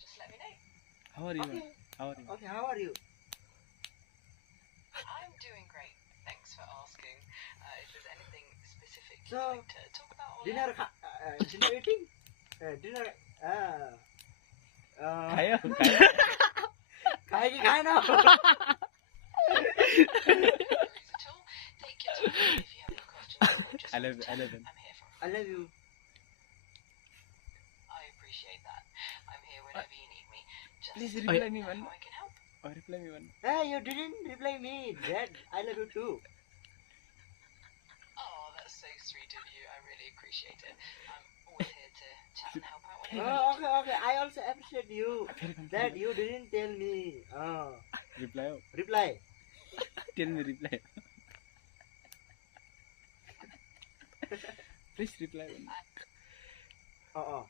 Just let me know. How are you? Okay. How are you? Okay, how are you? I'm doing great. Thanks for asking. If there's anything specific you'd So, like to talk about or Dinner, dinner eating? Dinner, खायो खायो खाए कि खाएन? no worries at all. Take your time if you have any questions. Or just I love I'm it. here for. I love you. I appreciate that. I'm here whenever you need me. Just Please let reply me me know one. how I can help. Oh, reply me one. Hey, you didn't reply me. Dad, I love you too. Oh, that's so sweet of you. I really appreciate it. I'm always here to chat and help out whenever Oh, you need. okay. I also appreciate you. Dad, you didn't tell me. Reply. Reply. Tell me reply. Please reply one. Oh.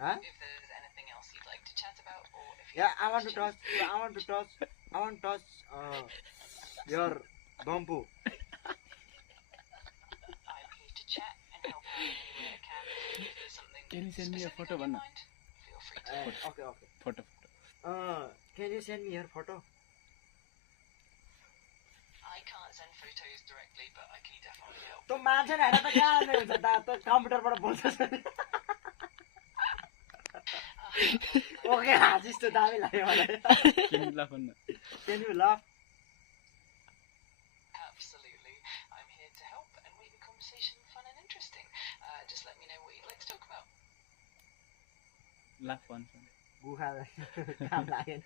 Huh? If there's anything else you'd like to chat about, or if you Yeah, have I want to questions, touch. I want to touch your bamboo. I'm here to chat and help out in any way I can. If there's something Can you send me a specific photo, on your Vanna? mind, feel free to. Okay. Photo. Can you send me your photo? I can't send photos directly, but I can definitely help. तो मान्छे हैन त कहाँ आउने हुन्छ त कम्प्युटरबाट बोल्छस् okay हाजिस त दामी लाग्यो मलाई Can you laugh on? Can you laugh? Absolutely. I'm here to help and make the conversation fun and interesting. Just let me know what you'd like to talk about. Laugh once. गुखा काम लागेन